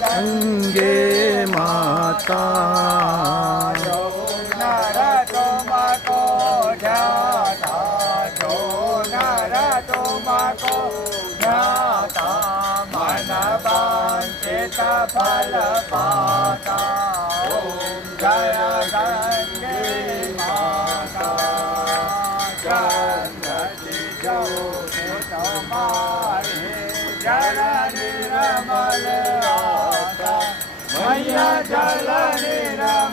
गंगे माता फल पाता ओम जय गंगे माता गंगति ज्योति तुम्हारी जल निर्मल आता मैया जल निर्मल